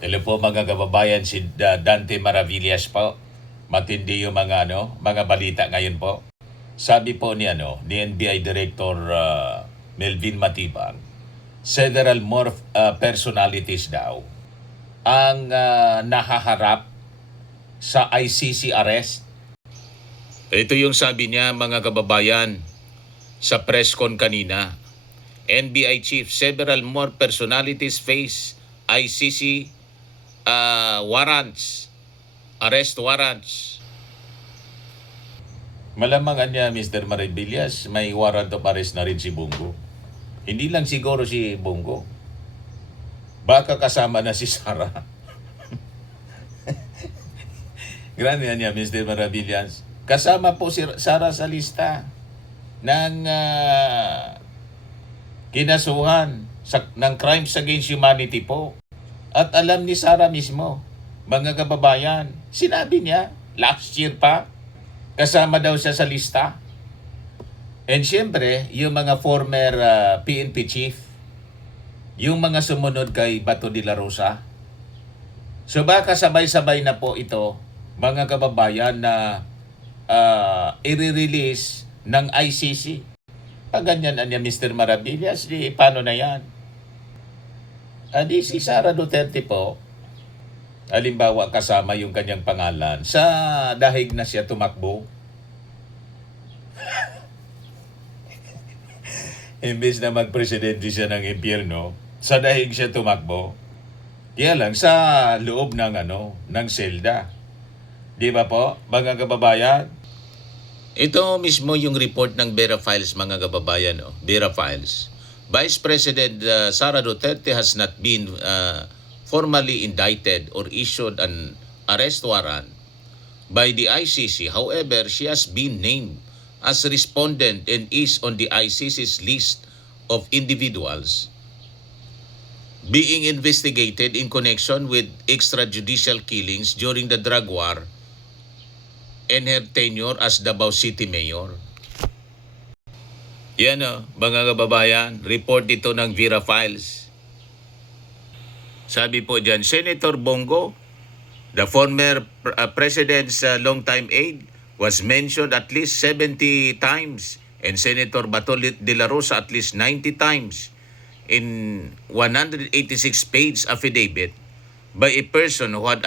Hello po mga kababayan, si Dante Maravillas po. Matindi yung mga balita ngayon po. Sabi po ni NBI Director Melvin Matibang, several more personalities daw ang nahaharap sa ICC arrest. Ito yung sabi niya mga kababayan sa press con kanina. NBI chief, several more personalities face ICC warrants, arrest warrants. Malamangan niya, Mr. Maribillas, may warrant of arrest na rin si Bongo. Hindi lang siguro si Bongo. Baka kasama na si Sara. Grande niya, Mr. Maravillas. Kasama po si Sara sa lista ng kinasuhan ng crimes against humanity po. At alam ni Sara mismo, mga kababayan, sinabi niya, last year pa, kasama daw siya sa lista. And syempre, yung mga former PNP chief, yung mga sumunod kay Bato de la Rosa. So baka sabay-sabay na po ito, mga kababayan, na i-release ng ICC. Pag ganyan niya, Mr. Maravillas, paano na yan? Di si Sara Duterte po, halimbawa kasama yung kanyang pangalan, sa dahig na siya tumakbo. Imbes na magpresidente siya ng impyerno, sa dahig siya tumakbo. Kaya lang sa loob ng selda. Di ba po, mga kababayan? Ito mismo yung report ng Vera Files, mga kababayan. Vera Files. Vice President Sara Duterte has not been formally indicted or issued an arrest warrant by the ICC. However, she has been named as respondent and is on the ICC's list of individuals being investigated in connection with extrajudicial killings during the drug war and her tenure as Davao City Mayor. Yan mga kababayan, report dito ng Vera Files. Sabi po dyan, Senator Bongo, the former president's longtime aide, was mentioned at least 70 times and Senator Bato de la Rosa at least 90 times in 186-page affidavit by a person who had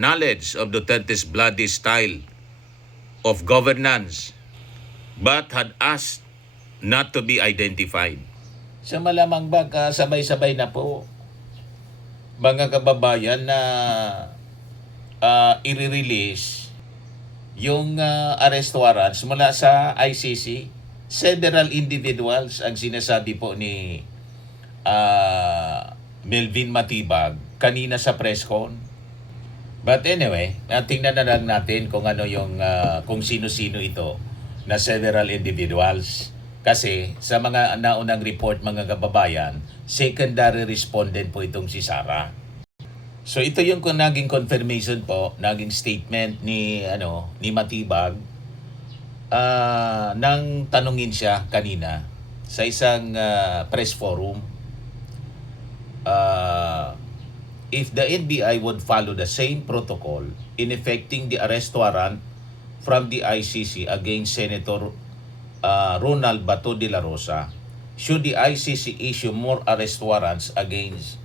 knowledge of Duterte's bloody style of governance but had asked not to be identified. Sa malamang baka sabay-sabay na po, mga kababayan, na i-release yung arrest warrants mula sa ICC. Several individuals ang sinasabi po ni Melvin Matibag kanina sa press con. But anyway, tingnan na lang natin kung kung sino-sino ito na several individuals. Kasi sa mga naunang report, mga kababayan, secondary respondent po itong si Sara. So ito yung naging confirmation po, naging statement ni Matibag nang tanungin siya kanina sa isang press forum. If the NBI would follow the same protocol in effecting the arrest warrant from the ICC against Senator Ronald Bato de la Rosa, should the ICC issue more arrest warrants against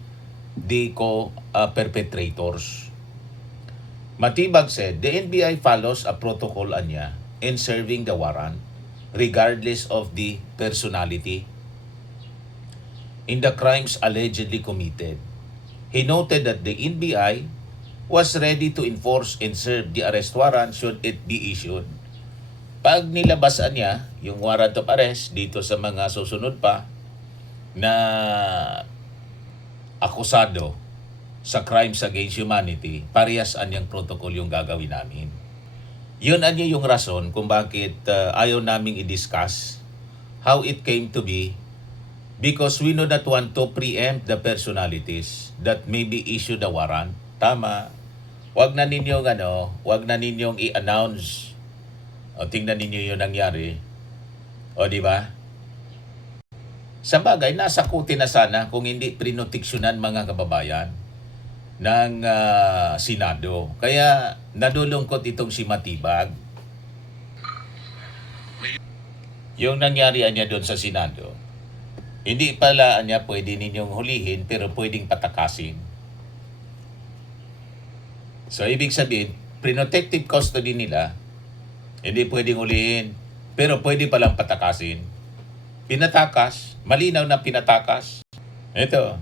the co-perpetrators? Matibag said, the NBI follows a protocol in serving the warrant, regardless of the personality, in the crimes allegedly committed. He noted that the NBI was ready to enforce and serve the arrest warrant should it be issued. Pag nilabasan niya yung warrant of arrest dito sa mga susunod pa na akusado sa crimes against humanity, parehas anyang protocol yung gagawin namin. Yun yung rason kung bakit ayaw naming i-discuss how it came to be, because we do not want to preempt the personalities that may be issued the warrant. Tama. Wag na ninyong i-announce. O tingnan ninyo yung nangyari. O di ba? Sa bagay, nasakutin na sana kung hindi prinoteksyonan, mga kababayan. ng Senado. Kaya nalulungkot itong si Matibag. Yung nangyari niya doon sa Senado, hindi pala niya pwede ninyong hulihin pero pwedeng patakasin. So ibig sabihin, protective custody nila, hindi pwedeng hulihin pero pwede palang patakasin. Pinatakas, malinaw na pinatakas. Ito,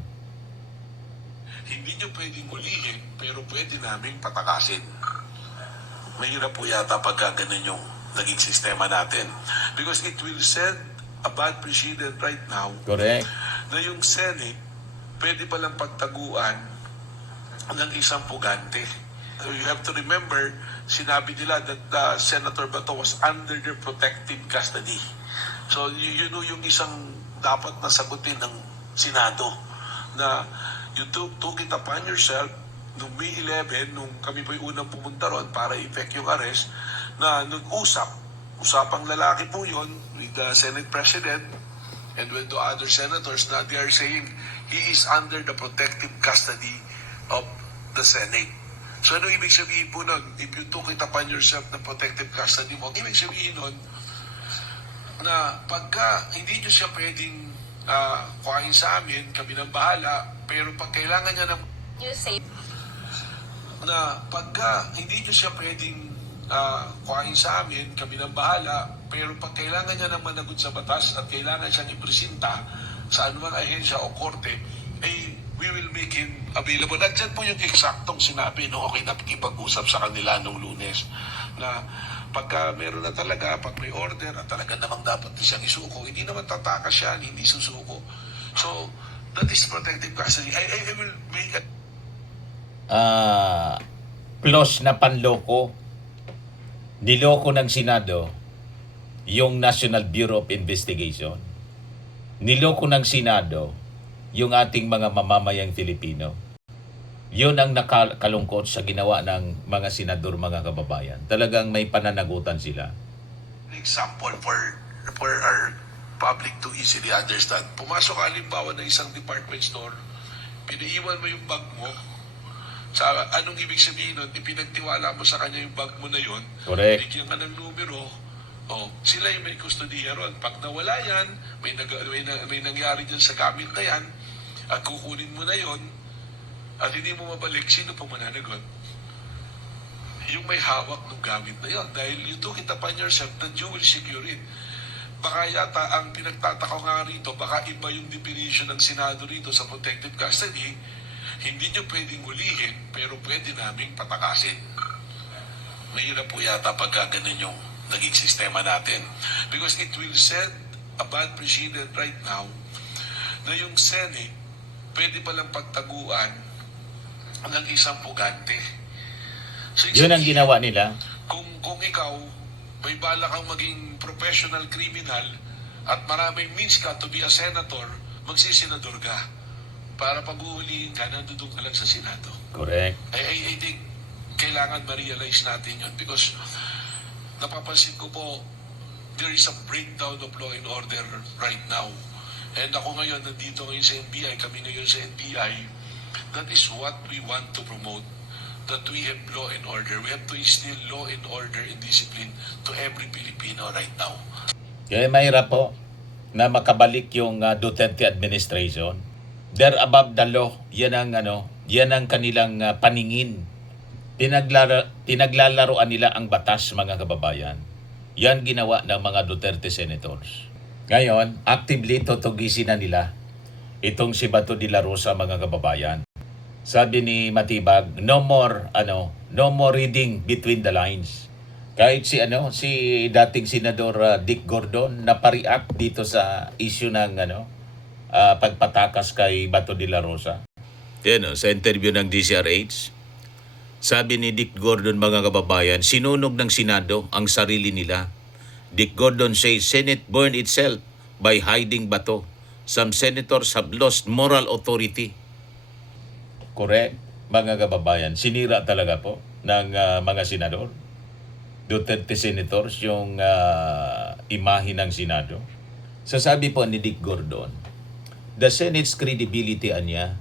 Hindi nyo pwedeng hulihin, pero pwede namin patakasin. Mahirap po yata pagka ganun yung naging sistema natin. Because it will send a bad precedent right now correct. na yung Senate pwede palang pagtaguan ng isang pugante. You have to remember, sinabi nila that Senator Bato was under their protective custody. So, you know yung isang dapat na sagutin ng Senado na you took it upon yourself noong May 11, nung kami po yung unang pumunta ron para i-effect yung arrest, na usapang lalaki po yon with the Senate President and with the other senators na they are saying he is under the protective custody of the Senate. So ano ibig sabihin po nun? If you took it upon yourself na protective custody mo, ibig sabihin nun na pagka hindi nyo siya pwedeng kuhain sa amin, kami nang bahala, pero pag kailangan niya ng You say na pagka hindi nyo siya pwedeng kuhain sa amin, kami nang bahala, pero pag kailangan niya ng managot sa batas at kailangan siyang ipresenta sa anumang ahensya o korte, we will make him available. At dyan po yung eksaktong sinabi nung okay nakikipag-usap sa kanila nung Lunes, na pagka meron na talaga, pag may order at talaga namang dapat na siyang isuko, hindi naman tatakas siya, hindi susuko. So, that is protective custody. I will make a Close na panloko, niloko ng Senado yung National Bureau of Investigation, niloko ng Senado yung ating mga mamamayang Filipino. Yun ang nakakalungkot sa ginawa ng mga senador, mga kababayan. Talagang may pananagutan sila. example for our public to easily understand. Pumasok ka halimbawa ng isang department store, piniiwan mo yung bag mo, sa anong ibig sabihin nun, ipinagtiwala mo sa kanya yung bag mo na yon, Correct. bigyan ka ng numero, sila yung may kustodiya ron. Pag nawala yan, may nangyari dyan sa gamit na yan, at kukunin mo na yon, at hindi mo mabalik, sino pa mananagot? Yung may hawak ng gamit na yon. Dahil you took it upon yourself that you will secure it. Baka yata ang pinagtataka nga rito, baka iba yung definition ng Senado rito sa protective custody, hindi nyo pwedeng hulihin, pero pwede naming patakasin. Mahirap po yata pagka ganun yung naging sistema natin. Because it will send a bad precedent right now na yung Senate pwede palang pagtaguan ng isang pugante. So, Yun ang ginawa nila. Kung ikaw may bala kang maging professional criminal at maraming means ka to be a senator, magsisenador ka. Para pag-uulihin ka, nandun ka lang sa Senado. Correct. I think kailangan ma-realize natin yun because napapansin ko po there is a breakdown of law and order right now. And ako ngayon, nandito ngayon sa NBI, kami ngayon sa NBI, that is what we want to promote. That we have law and order. We have to instill law and order and discipline to every Filipino right now. Kaya mahirap po na makabalik yung Duterte administration. They're above the law. Yan ang kanilang paningin. Pinaglalaroan nila ang batas, mga kababayan. Yan ginawa ng mga Duterte senators. Ngayon, actively tutugisin na nila itong si Bato de la Rosa, mga kababayan. Sabi ni Matibag, no more reading between the lines. Kahit si dating senador Dick Gordon na-react dito sa issue ng pagpatakas kay Bato de la Rosa. Yan sa interview ng DCRH. Sabi ni Dick Gordon, mga kababayan, sinunog ng Senado ang sarili nila. Dick Gordon says Senate burned itself by hiding Bato. Some senators have lost moral authority. Correct, mga kababayan. Sinira talaga po ng mga senador. Duterte senators yung imahe ng Senado. Sasabi po ni Dick Gordon, the Senate's credibility niya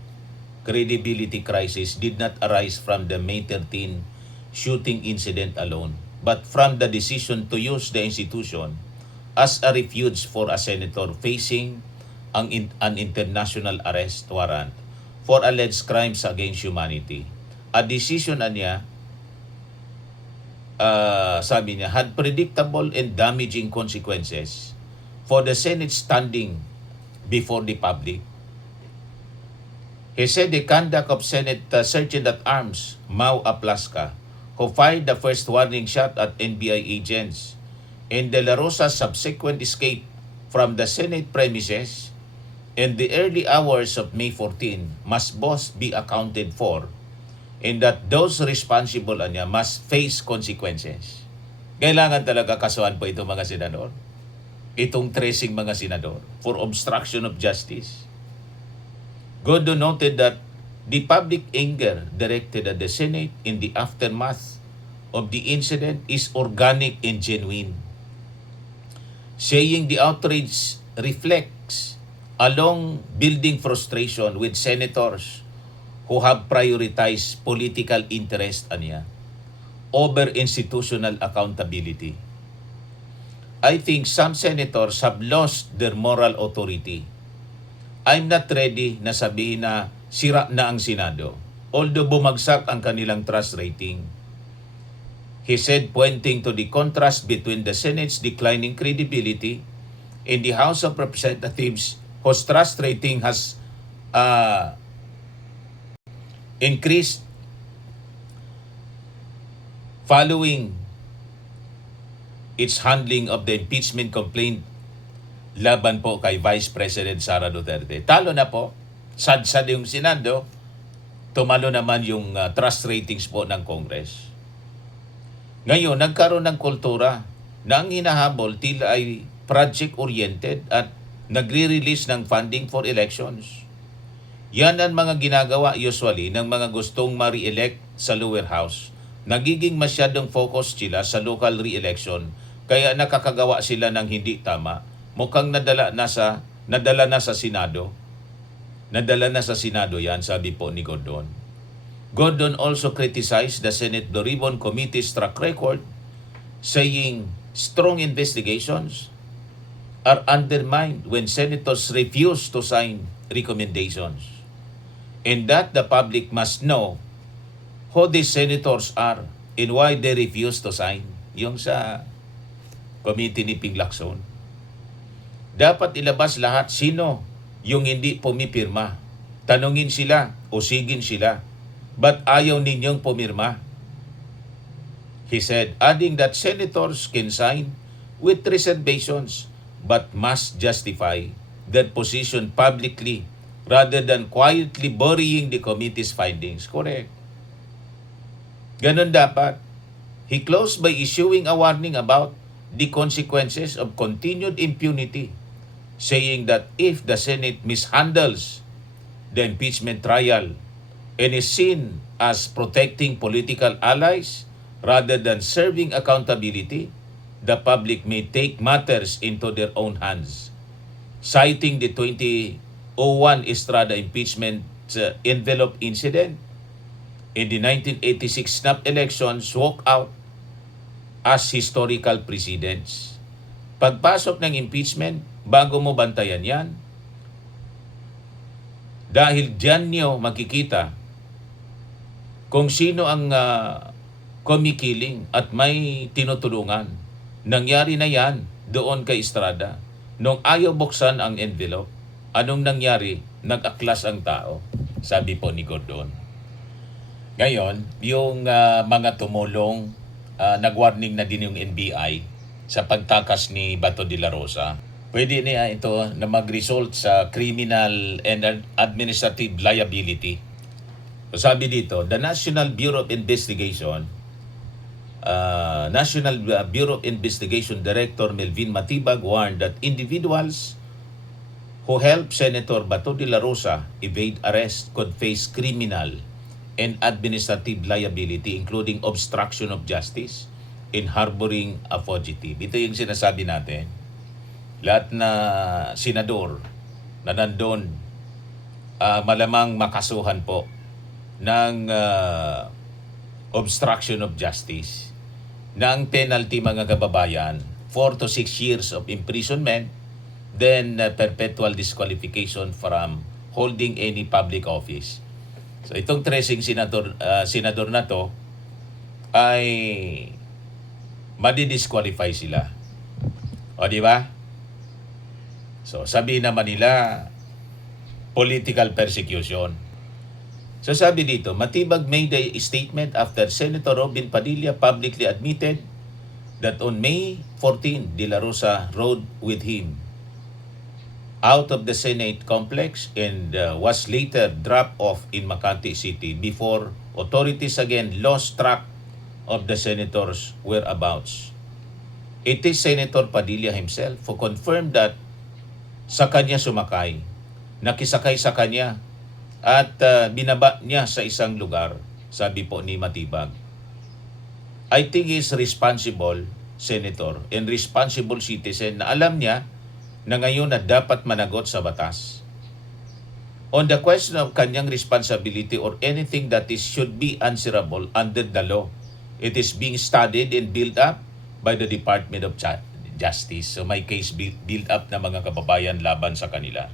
credibility crisis did not arise from the May 13 shooting incident alone, but from the decision to use the institution as a refuge for a senator facing an international arrest warrant for alleged crimes against humanity. A decision niya, sabi niya, had predictable and damaging consequences for the Senate standing before the public. He said the conduct of Senate Sergeant-at-Arms Mau Aplaska, who fired the first warning shot at NBI agents, and De La Rosa's subsequent escape from the Senate premises in the early hours of May 14 must both be accounted for, and that those responsible niya must face consequences. Kailangan talaga kasuhan po itong mga senador, itong tracing mga senador, for obstruction of justice. Goddo noted that the public anger directed at the Senate in the aftermath of the incident is organic and genuine, saying the outrage reflects a long-building frustration with senators who have prioritized political interest over institutional accountability. I think some senators have lost their moral authority. I'm not ready na sabihin na sira na ang Senado, although bumagsak ang kanilang trust rating. He said, pointing to the contrast between the Senate's declining credibility and the House of Representatives whose trust rating has increased following its handling of the impeachment complaint laban po kay Vice President Sara Duterte. Talo na po, sad-sad yung Senado, tumalo naman yung trust ratings po ng Congress. Ngayon, nagkaroon ng kultura na ang hinahabol tila ay project-oriented at nagre-release ng funding for elections. Yan ang mga ginagawa usually ng mga gustong ma-re-elect sa lower house. Nagiging masyadong focus sila sa local re-election, kaya nakakagawa sila ng hindi tama. Mukhang nadala na sa Senado. Nadala na sa Senado yan, sabi po ni Gordon. Gordon also criticized the Senate Blue Ribbon Committee's track record, saying strong investigations are undermined when senators refuse to sign recommendations, and that the public must know who these senators are and why they refuse to sign. Yung sa committee ni Ping Lacson. Dapat ilabas lahat sino yung hindi pumipirma. Tanungin sila, usigin sila. Ba't ayaw ninyong pumirma? He said, adding that senators can sign with reservations but must justify their position publicly rather than quietly burying the committee's findings. Correct. Ganon dapat. He closed by issuing a warning about the consequences of continued impunity, saying that if the Senate mishandles the impeachment trial and is seen as protecting political allies rather than serving accountability, the public may take matters into their own hands. Citing the 2001 Estrada impeachment envelope incident in the 1986 snap elections walk out as historical precedents. Pagpasok ng impeachment, bago mo bantayan yan, dahil diyan nyo makikita kung sino ang kumikiling at may tinutulungan. Nangyari na yan doon kay Estrada. Nung ayaw buksan ang envelope, anong nangyari? Nag-aklas ang tao, sabi po ni Gordon. Ngayon, yung mga tumulong, nag-warning na din yung NBI sa pagtakas ni Bato de la Rosa. Pwede niya ito na mag-result sa criminal and administrative liability. So sabi dito, the National Bureau of Investigation Director Melvin Matibag warned that individuals who helped Senator Bato de la Rosa evade arrest could face criminal and administrative liability, including obstruction of justice and harboring a fugitive. Ito yung sinasabi natin. Lahat na senador na nandun malamang makasuhan po ng obstruction of justice. Ng penalty, mga kababayan, 4 to 6 years of imprisonment, then perpetual disqualification from holding any public office. So itong tracing senador na to ay madi-disqualify sila. O di ba? So sabi naman nila political persecution. So sabi dito, Matibag made a statement after Senator Robin Padilla publicly admitted that on May 14, De La Rosa rode with him out of the Senate complex and was later dropped off in Makati City before authorities again lost track of the senator's whereabouts. It is Senator Padilla himself who confirmed that sa kanya sumakay, nakisakay sa kanya at binaba niya sa isang lugar, sabi po ni Matibag. I think he is responsible senator and responsible citizen na alam niya na ngayon na dapat managot sa batas. On the question of kanyang responsibility or anything that should be answerable under the law, it is being studied and built up by the Department of Justice. So may case built up na mga kababayan laban sa kanila.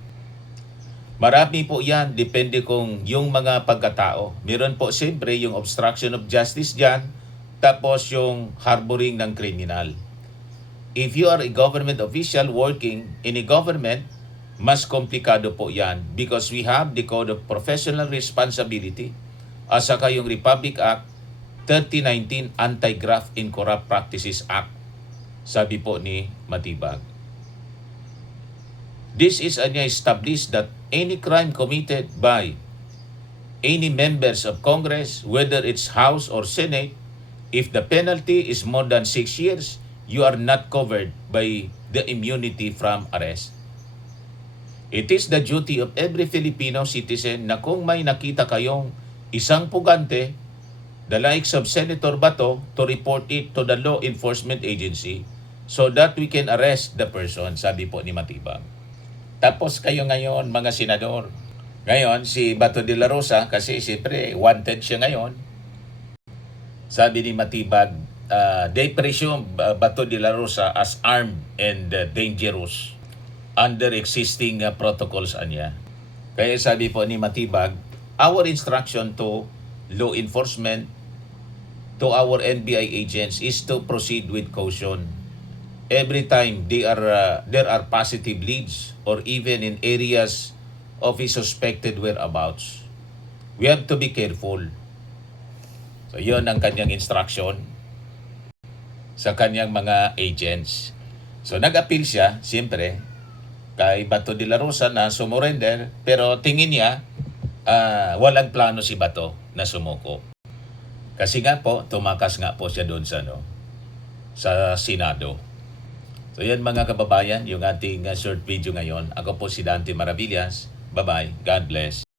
Marami po yan, depende kung yung mga pagkatao. Meron po siyempre yung obstruction of justice dyan, tapos yung harboring ng kriminal. If you are a government official working in a government, mas komplikado po yan because we have the Code of Professional Responsibility at saka yung Republic Act 3019 Anti-Graft and Corrupt Practices Act, sabi po ni Matibag. This is established that any crime committed by any members of Congress, whether it's House or Senate, if the penalty is more than 6 years, you are not covered by the immunity from arrest. It is the duty of every Filipino citizen na kung may nakita kayong isang pugante, the likes of Senator Bato, to report it to the law enforcement agency so that we can arrest the person, sabi po ni Matibag. Tapos kayo ngayon, mga senador, ngayon si Bato de la Rosa, kasi siyempre wanted siya ngayon, sabi ni Matibag, they presume Bato de la Rosa as armed and dangerous under existing protocols anya. Kaya sabi po ni Matibag, our instruction to law enforcement, to our NBI agents is to proceed with caution. Every time there are positive leads or even in areas of a suspected whereabouts, we have to be careful. So yun ang kanyang instruction sa kanyang mga agents. So nag-appeal siya, siyempre, kay Bato de la Rosa na sumurrender, pero tingin niya walang plano si Bato na sumuko. Kasi nga po, tumakas nga po siya doon sa Senado. So yan mga kababayan, yung ating short video ngayon. Ako po si Dante Maravillas. Bye-bye. God bless.